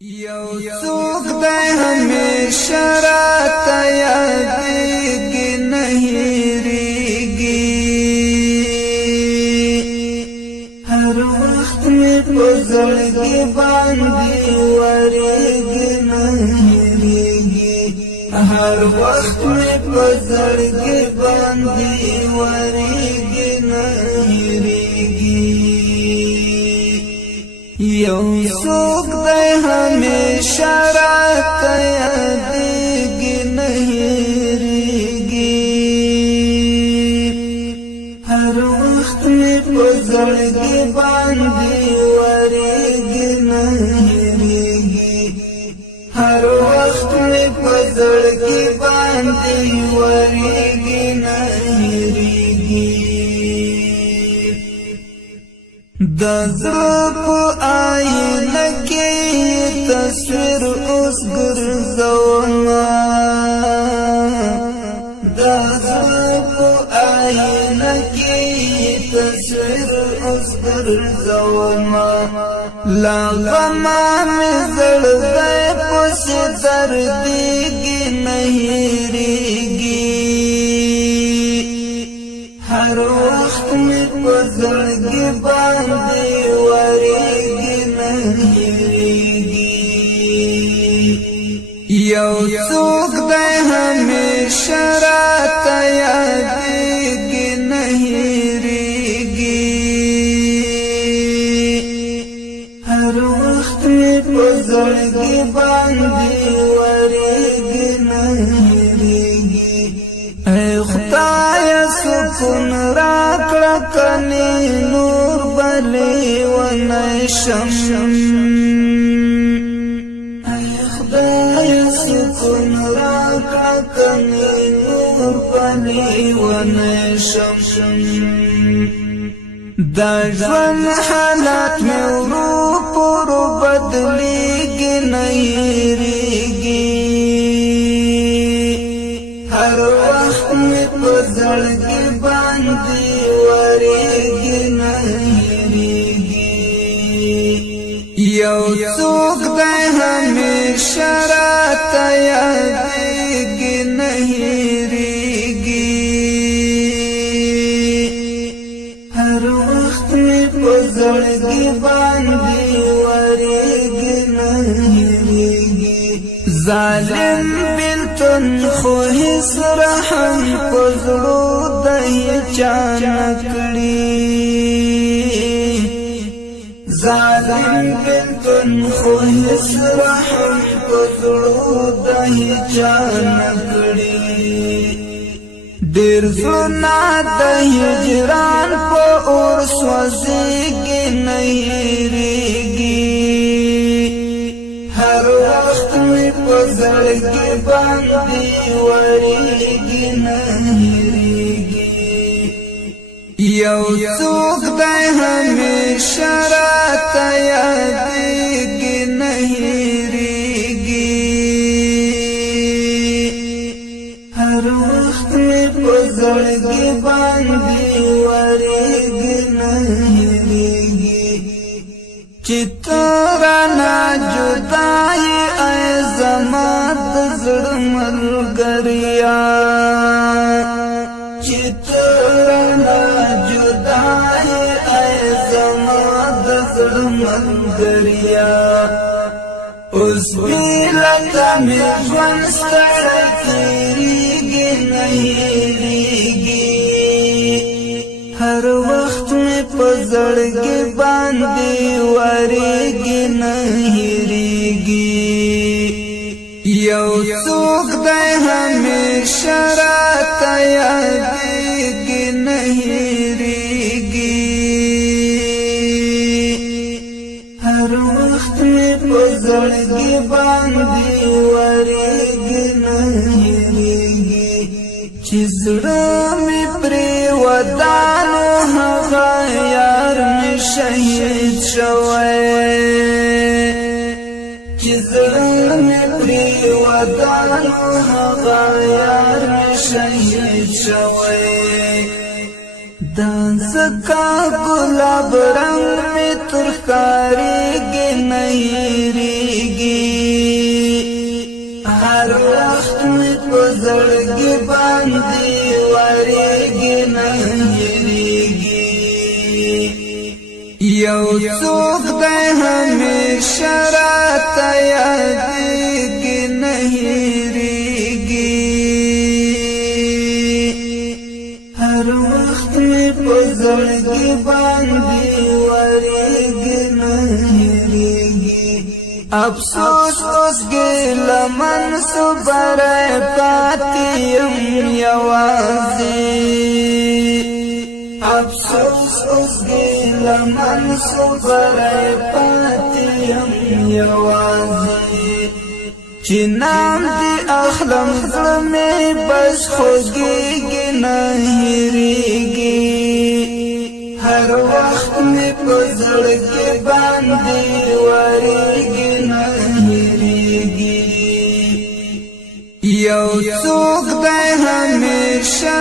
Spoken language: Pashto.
یو څوک دی همیشه راته یادېږي نه هېرېږي هر وخت مې په زړګي باندې ورېږي نه هېرېږي هر وخت مې په زړګي باندې ورېږي نه هېرېږي یو څوک دی همیشه راته یادېږي نه هېرېږي هر وخت مې په زړګي باندې ورېږي نه هېرېږي هر وخت مې په زړګي باندې ورېږي نه هېرېږي د زړه په آینه کې تصویر اوس ګرځومه د زړه په آینه کې تصویر اوس ګرځومه لا غمه مې زړګی پسې دردېږي نه هېرېږي هر وخت مې په زړګي باندې ورېږي نه هېرېږي یو څوک دی همیشه راته یادېږي نه هېرېږي هر وخت مې په زړګي باندې ورېږي نه هېرېږي ای خدایه سکون راکړه کنې نور بلې ونشم ای خدایه سکون راکړه کنې نور بلې ونشم دا ژوند حالات مې ورو پورو بدلېږي نه هېرېږي هر وخت مې په زړګي باندې ورېږي نه هېرېږي یو څوک دی همیشه راته یادېږي نه هېرېږي هر وخت مې په زړګي باندې ورېږي نه هېرېږي ظالم بلتون خو هیڅ رحم په زړو د هیچا نه کړي ظالم بلتون خو هیڅ رحم په زړو د هیچا نه کړي ډېر زړونه د هجران په اور سوځېږي نه هېرېږي هر وخت مې په زړګي باندې ورېږي نه هېرېږي یو څوک دی همیشه راته یادېږي نه هېرېږي هر وخت مې په زړګي باندې ورېږي نه هېرېږي چې ته رانه جدا یې ای زما د زړه ملګریا چې ته رانه جدا یې ای زما د زړه ملګریا اوس بېلته مې ژوند ستړی تېرېږي نه هېرېږي هر وخت مې په زړګي باندې ورېږي نه هېرېږي یو څوک دی همیشه راته یادېږي نه هېرېږي هر وخت مې په زړګي باندې ورېږي نه هېرېږي چې زړه مې پرې ودانو هغه یار مې شهید شوی چې زړه مې پرې ودانو هغه یار مې شهید شوی دا ځکه ګلاب رنګ مې ترخکارېږي نه هېرېږي زړګي باندې ورېږي نه هېرېږي یو څوک دی همیشه راته یادېږي نه هېرېږي هر وخت مې په زړګي باندې ورېږي نه هېرېږي افسوس اوس ګیلمن صبره پاتې یم یوازې افسوس اوس ګیلمن صبره پاتې یم یوازې چې نام دې اخلم زړه مې بس خوږېږي نه هېرېږي هر وخت مې په زړګي باندې ورېږي نه هېرېږي یو څوک دی همیشه